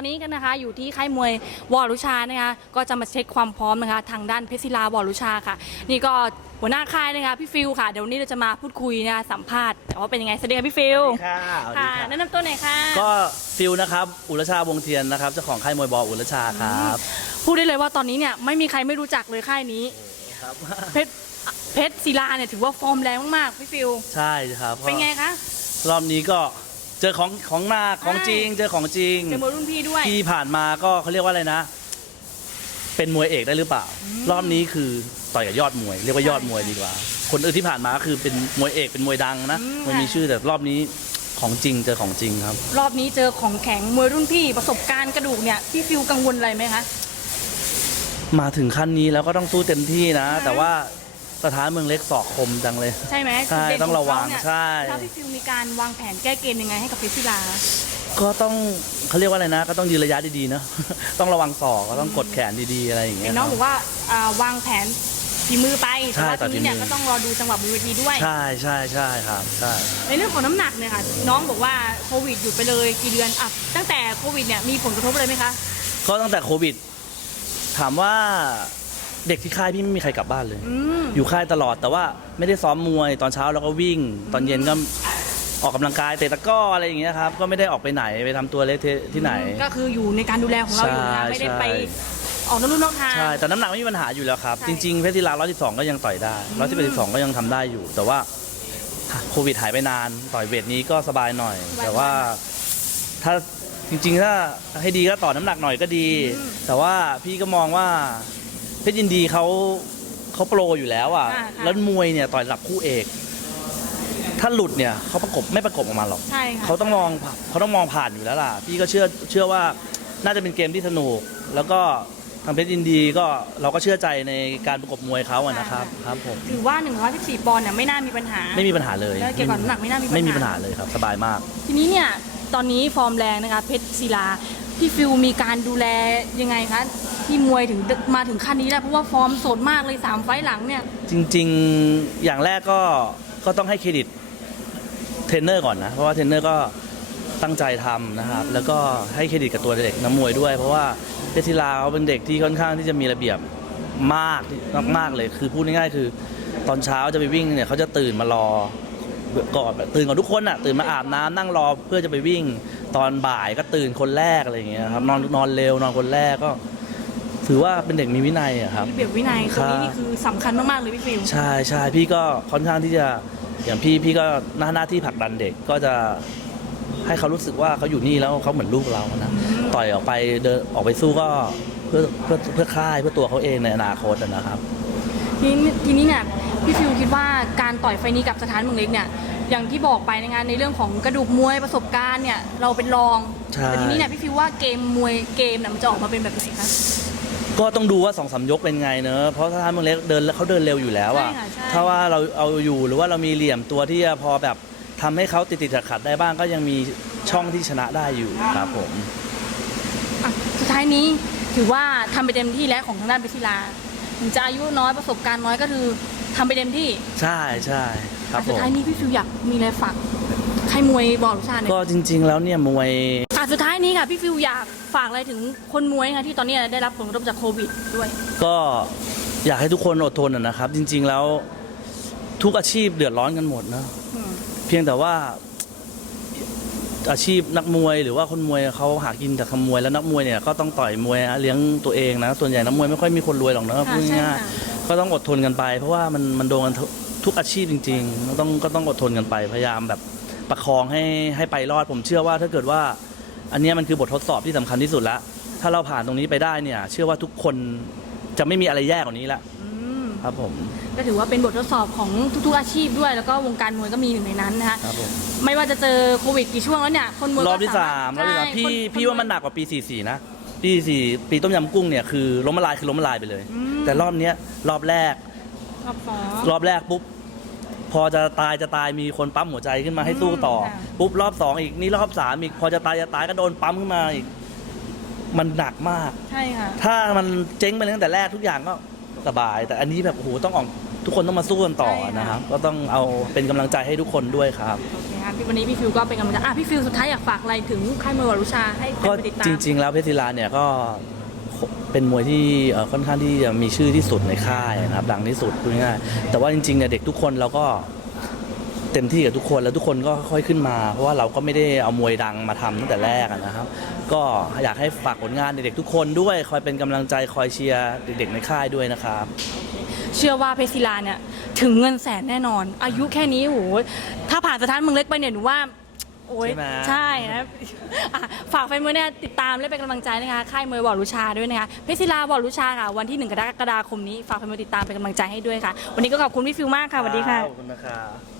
อนนี้กันนะคะอยู่ที่ค่ายมวยวอรุชานะคะก็จะมาเช็คความพร้อมนะคะ ทางด้านเพชรศิลาวอรุชาค่ะ นี่ก็หัวหน้าค่ายนะคะพี่ฟิลค่ะเดี๋ยววันนี้เราจะมาพูดคุยนะคะสัมภาษณ์แต่ว่าเป็นยังไงสวัสดีค่ะพี่ฟิลค่ะสวัสดีค่ะค่ะแนะนำตัวหน่อยค่ะ ก็ฟิลนะครับ อุรชาวงเทียนนะครับเจ้าของค่ายมวยบอลอุรชาครับพูดได้เลยว่าตอนนี้เนี่ยไม่มีใครไม่รู้จักเลยค่ายนี้ครับเพชรเพชรศิลาเนี่ยถือว่าฟอร์มแรงมากๆพี่ฟิลใช่ครับเป็นไงคะรอบนี้ก็ เจอของของหน้าของจริง เจอของจริง เจอมวยรุ่นพี่ด้วย ที่ผ่านมาก็เขาเรียกว่าอะไรนะ เป็นมวยเอกได้หรือเปล่า รอบนี้คือต่อยกับยอดมวย เรียกว่ายอดมวยดีกว่า คนอื่นที่ผ่านมาก็คือเป็นมวยเอกเป็นมวยดังนะอืม มวยมีชื่อแต่รอบนี้ของจริงเจอของจริงครับ รอบนี้เจอของแข็งมวยรุ่นพี่ประสบการณ์กระดูกเนี่ยพี่ฟิลกังวลอะไรไหมคะ มาถึงขั้นนี้แล้วก็ต้องสู้เต็มที่นะใช่แต่ว่า สถานเมืองเล็กศอกคมจังเลย ใช่ไหมใช่จุดเด่นต้องระวังขเขาเนี่ยใช่ แล้วพี่ฟิลมีการวางแผนแก้เกมยังไงให้กับเพชรศิลา ก็ต้องเขาเรียกว่าอะไรนะ ก็ต้องยืนระยะดีๆเนอะต้องระวังศอกก็ต้องกดแขนดีๆอะไรอย่างเงี้เห็ยนน้องครับบอกว่าอ่าวางแผนฝีมือไปใช่แต่ว่าต่อทีนี้เนี่ยฝีมือ ก็ต้องรอดูจังหวะบนเวทีด้วย ใช่ใช่ใช่ครับใช่ ในเรื่องของน้ำหนักเนี่ยค่ะน้องบอกว่าโควิดหยุดไปเลยกี่เดือนอะตั้งแต่โควิดเนี่ยมีผลกระทบอะไรไหมคะ ก็ตั้งแต่โควิด ถามว่า เด็กที่ค่ายพี่ไม่มีใครกลับบ้านเลยอืมอยู่ค่ายตลอดแต่ว่าไม่ได้ซ้อมมวยตอนเช้าเราก็วิ่ง ตอนเย็นก็ออกกำลังกายเตะตะกร้ออะไรอย่างเงี้ยครับก็ไม่ได้ออกไปไหนไปทำตัวเล็กที่ไหน ก็คืออยู่ในการดูแลของเราอยู่นะใช่ไม่ได้ใช่ไปออกนอกลู่นอกทางใช่แต่น้ำหนักไม่มีปัญหาอยู่แล้วครับใช่จริงๆเพชรศิลา112 ก็ยังต่อยได้อืม112 ก็ยังทำได้อยู่ แต่ว่าโควิดหายไปนาน ต่อยเวทนี้ก็สบายหน่อย แต่ว่าถ้าจริงๆถ้าให้ดีก็ต่อน้ำหนักหน่อยก็ดี แต่ว่าพี่ก็มองว่า เพชรยินดีเขาเขาโปรอยู่แล้วอะ อ่าค่ะ แล้วมวยเนี่ยต่อยระดับคู่เอก ถ้าหลุดเนี่ยเขาประกบไม่ประกบออกมาหรอก ใช่ค่ะ เขาต้องมองเขาต้องมองผ่านอยู่แล้วล่ะ พี่ก็เชื่อเชื่อว่าน่าจะเป็นเกมที่สนุก แล้วก็ทางเพชรยินดีก็เราก็เชื่อใจในการประกบมวยเขาอะนะครับครับผมถือว่า 114ปอนด์เนี่ยไม่น่ามีปัญหา ไม่มีปัญหาเลยแล้วเกี่ยวกับน้ำหนักไม่น่ามีปัญหา ไม่มีปัญหาเลยครับ สบายมาก ทีนี้เนี่ยตอนนี้ฟอร์มแรงนะคะเพชรศิลา พี่ฟิลมีการดูแลยังไงคะที่มวยถึงมาถึงขั้นนี้ได้เพราะว่าฟอร์มสดมากเลยสามไฟต์หลังเนี่ย จริงๆอย่างแรกก็ก็ต้องให้เครดิตเทรนเนอร์ก่อนนะ เพราะว่าเทรนเนอร์ก็ตั้งใจทำนะครับ แล้วก็ให้เครดิตกับตัวเด็กนักมวยด้วย เพราะว่าเพชรศิลาเขาเป็นเด็กที่ค่อนข้างที่จะมีระเบียบมากมากๆเลย คือพูดง่ายๆคือ ตอนเช้าจะไปวิ่งเนี่ยเขาจะตื่นมารอก่อนตื่นก่อนทุกคนอะตื่นมาอาบน้ำนั่งรอเพื่อจะไปวิ่ง ตอนบ่ายก็ตื่นคนแรกอะไรอย่างเงี้ยครับนอนนอนเร็วนอนคนแรกก็ ถือว่าเป็นเด็กมีวินัยอะครับ ระเบียบวินัยตรงนี้ครับนี่คือสำคัญมาก ๆ เลยพี่ฟิลใช่ใช่พี่ก็ค่อนข้างที่จะอย่างพี่พี่ก็หน้าหน้าที่ผลักดันเด็กก็จะให้เขารู้สึกว่าเขาอยู่นี่แล้วเขาเหมือนลูกเรานะต่อยออกไปเดินออกไปสู้ก็เพื่อเพื่อเพื่อค่ายเพื่อตัวเขาเองในอนาคตอะนะครับ ทีนี้ทีนี้เนี่ยพี่ฟิลคิดว่าการต่อยไฟนี้กับสถานเมืองเล็กเนี่ย อย่างที่บอกไปในงานในเรื่องของกระดูกมวยประสบการณ์เนี่ยเราเป็นรองใช่ แต่ทีนี้เนี่ยพี่ฟิลว่าเกมมวยเกมเนี่ยมันจะออกมาเป็นแบบไหนคะ ก็ต้องดูว่าสองสามยกเป็นไงเนอะเพราะถ้าเมืองเล็กเดินเขาเดินเร็วอยู่แล้วอะใช่ค่ะใช่ ถ้าว่าเราเอาอยู่หรือว่าเรามีเหลี่ยมตัวที่จะพอแบบทำให้เขาติดติดขัดขัดๆได้บ้างก็ยังมีช่องที่ชนะได้อยู่ครับผม อะสุดท้ายนี้ถือว่าทำไปเต็มที่แล้วของทางด้านเพชรศิลาถึงจะอายุน้อยประสบการณ์น้อยก็คือทำไปเต็มที่ ใช่ใช่ ครับอะผสุดมท้ายนี้พี่ฟิลอยากมีอะไรฝากใครมวยบอกลูกชาติหน่อยก็จริง ๆ แล้วเนี่ยมวยค่ะสุดท้ายนี้ค่ะพี่ฟิลอยากฝากอะไรถึงคนมวยค่ะที่ตอนนี้ได้รับผลกระทบจากโควิดด้วย ก็อยากให้ทุกคนอดทนอะนะครับ จริง ๆ แล้วทุกอาชีพเดือดร้อนกันหมดนะอืมเพียงแต่ว่าอาชีพนักมวยหรือว่าคนมวยเขาหากินจากทำมวยแล้วนักมวยเนี่ยก็ต้องต่อยมวยเลี้ยงตัวเองนะส่วนใหญ่นักมวยไม่ค่อยมีคนรวยหรอกนะค่ะพูดใช่ง่ายค่ะๆก็ต้องอดทนกันไป เพราะว่ามันมันโดนกัน ทุกทุกอาชีพจริงๆก็ต้องก็ต้องอดทนกันไปพยายามแบบประคองให้ให้ไปรอดผมเชื่อว่าถ้าเกิดว่า อันเนี้ยมันคือบททดสอบที่สำคัญที่สุดละถ้าเราผ่านตรงนี้ไปได้เนี่ย เชื่อว่าทุกคนจะไม่มีอะไรแย่กว่านี้ละอืมครับผมก็ถือว่าเป็นบททดสอบของทุกๆอาชีพด้วย แล้วก็วงการมวยก็มีหนึ่งในนั้นนะคะครับผม ไม่ว่าจะเจอโควิดกี่ช่วงแล้วเนี่ยคนมวยรก็อบที่สามรอบที่สามใช่พี่คนพี่ว่ามันหนักกว่าปี44นะปี4ปีต้มยำกุ้งเนี่ยคือล้มละลายคือล้มละลายไปเลยอืมแต่รอบเนี้ยรอบแรก รอบสองรอบแรกปุ๊บ พอจะตายจะตายมีคนปั๊มหัวใจขึ้นมาให้สู้ต่ออมค่ะ ปุ๊บรอบสองอีกนี่รอบสามอีกพอจะตายจะตายก็โดนปั๊มขึ้นมาอีกมันหนักมาก ใช่ค่ะ ถ้ามันเจ๊งไปตั้งแต่แรกทุกอย่างก็สบาย แต่อันนี้แบบโอ้โหต้องออกทุกคนต้องมาสู้กันต่อใช่ค่ะ นะครับ ก็ต้องเอาเป็นกำลังใจให้ทุกคนด้วยครับ โอเคครับพี่วันนี้พี่ฟิวก็เป็นกำลังใจอะพี่ฟิวสุดท้ายอยากฝากอะไรถึงค่ายมวยวรุชาให้ใครก็ไปติดตาม จริง ๆ แล้วเพชรศิลาเนี่ยก็ เป็นมวยที่ค่อนข้างที่จะมีชื่อที่สุดในค่ายนะครับดังที่สุดพูดง่ายแต่ว่าจริงๆเนี่ยเด็กทุกคนเราก็เต็มที่กับทุกคนแล้วทุกคนก็ค่อยขึ้นมา เพราะว่าเราก็ไม่ได้เอามวยดังมาทำตั้งแต่แรกนะครับ ก็อยากให้ฝากผลงานเด็กๆทุกคนด้วยคอยเป็นกำลังใจคอยเชียร์เด็กๆในค่ายด้วยนะครับ เชื่อว่าเพชรศิลาเนี่ยถึงเงินแสนแน่นอน อายุแค่นี้โอ้โหถ้าผ่านสถานเมืองเล็กไปเนี่ยหนูว่า โอ้ยใช่ไหม ใช่นะอะฝากแฟนมวยเนี่ยติดตามและเป็นกำลังใจนะคะค่ายมวยวอรุชาด้วยนะคะเพชรศิลาวอรุชาค่ะ วันที่หนึ่งกรกฎาคมนี้ฝากแฟนมวยติดตามเป็นกำลังใจให้ด้วยค่ะ วันนี้ก็ขอบคุณพี่ฟิวมากค่ะสวัสดีค่ะ ขอบคุณนะครับ